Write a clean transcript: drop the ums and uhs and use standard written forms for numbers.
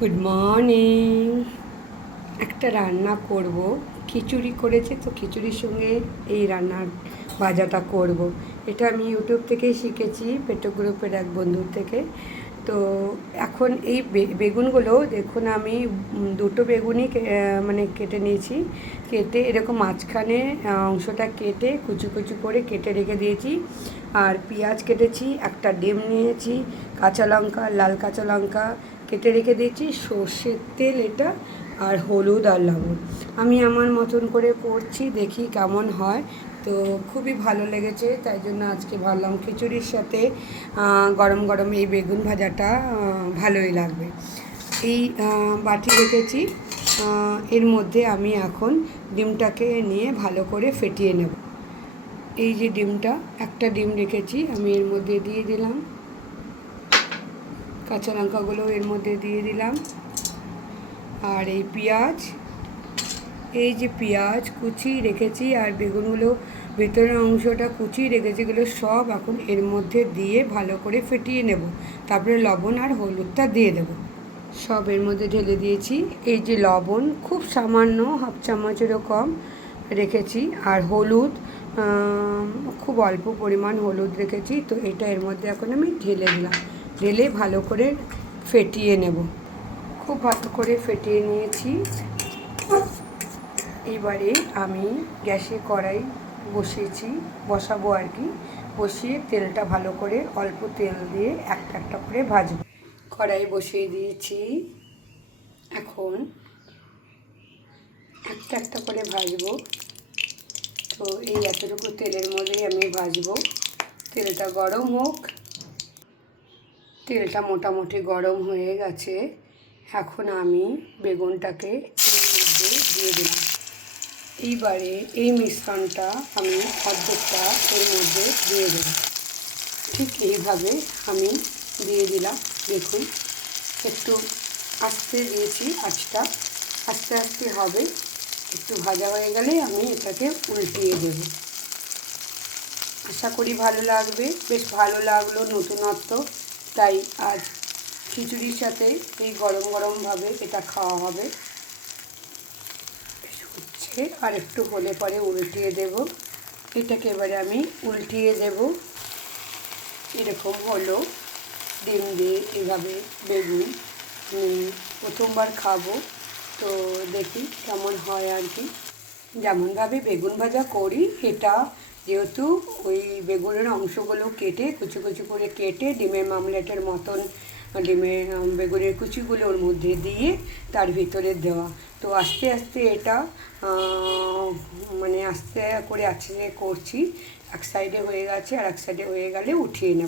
Good morning. একটা রান্না করব, খিচুড়ি করেছে তো খিচুড়ির সঙ্গে এই রান্নার ভাজাটা করব। এটা আমি ইউটিউব থেকেই শিখেছি, পেটো গ্রুপের এক বন্ধুর থেকে। তো এখন এই বেগুনগুলো দেখুন, আমি দুটো বেগুনই মানে কেটে নিয়েছি। কেটে এরকম মাঝখানে অংশটা কেটে কুচি কুচি করে কেটে রেখে দিয়েছি। আর পেঁয়াজ কেটেছি, একটা ডিম নিয়েছি, কাঁচা লঙ্কা, লাল কাঁচা লঙ্কা কেটে রেখে দিয়েছি, সর্ষের তেল এটা, আর হলুদ আর লবণ। আমি আমার মতন করে করছি, দেখি কেমন হয়। তো খুবই ভালো লেগেছে, তাই জন্য আজকে ভাবলাম খিচুড়ির সাথে গরম গরম এই বেগুন ভাজাটা ভালোই লাগবে। এই বাটি রেখেছি, এর মধ্যে আমি এখন ডিমটাকে নিয়ে ভালো করে ফেটিয়ে নেব। এই যে ডিমটা, একটা ডিম রেখেছি, আমি এর মধ্যে দিয়ে দিলাম, কাঁচা লঙ্কাগুলো এর মধ্যে দিয়ে দিলাম। আর এই পেঁয়াজ, এই যে পেঁয়াজ কুচি রেখেছি আর বেগুনগুলো ভেতরের অংশটা কুচি রেখেছি, এগুলো সব এখন এর মধ্যে দিয়ে ভালো করে ফেটিয়ে নেব। তারপরে লবণ আর হলুদটা দিয়ে দেব। সব এর মধ্যে ঢেলে দিয়েছি। এই যে লবণ খুব সামান্য, হাফ চামচেরও কম রেখেছি, আর হলুদ খুব অল্প পরিমাণ হলুদ রেখেছি। তো এটা এর মধ্যে এখন আমি ঢেলে দিলাম, ঢেলে ভালো করে ফেটিয়ে নেব। খুব ভালো করে ফেটিয়ে নিয়েছি। এবারে আমি গ্যাসে কড়াই বসাবো আর কি। বসিয়ে তেলটা ভালো করে অল্প তেল দিয়ে একটা একটা করে ভাজবো। কড়াই বসিয়ে দিয়েছি, এখন একটা একটা করে ভাজবো। তো এই এতটুকু তেলের মধ্যেই আমি ভাজবো। তেলটা গরম হোক। তেলটা মোটামুটি গরম হয়ে গেছে, এখন আমি বেগুনটাকে এর মধ্যে দিয়ে দিলাম। এইবারে এই মিশ্রণটা আমি অর্ধেকটা এর মধ্যে দিয়ে দেব। ঠিক এইভাবে আমি দিয়ে দিলাম। দেখুন, একটু আস্তে দিয়েছি আঁচটা, আস্তে আস্তে হবে। একটু ভাজা হয়ে গেলে আমি এটাকে উল্টিয়ে দেব। আশা করি ভালো লাগবে। বেশ ভালো লাগলো, নতুনত্ব। তাই আজ খিচুড়ির সাথে এই গরম গরমভাবে এটা খাওয়া হবে। হচ্ছে, আর একটু হলে পরে উল্টিয়ে দেব। এটাকে এবারে আমি উল্টিয়ে দেব। এরকম হলো, ডিম দিয়ে এভাবে বেগুন প্রথমবার খাবো, তো দেখি কেমন হয় আর কি। যেমনভাবে বেগুন ভাজা করি, এটা যেহেতু ওই বেগুনের অংশগুলো কেটে কুচি কুচি করে কেটে ডিমের মামলেটের মতন ডিমের বেগুনের কুচিগুলো ওর মধ্যে দিয়ে তার ভিতরে দেওয়া। তো আস্তে আস্তে এটা মানে আস্তে করে করছি। এক সাইডে হয়ে গেছে, আর এক সাইডে হয়ে গেলে উঠিয়ে নেব।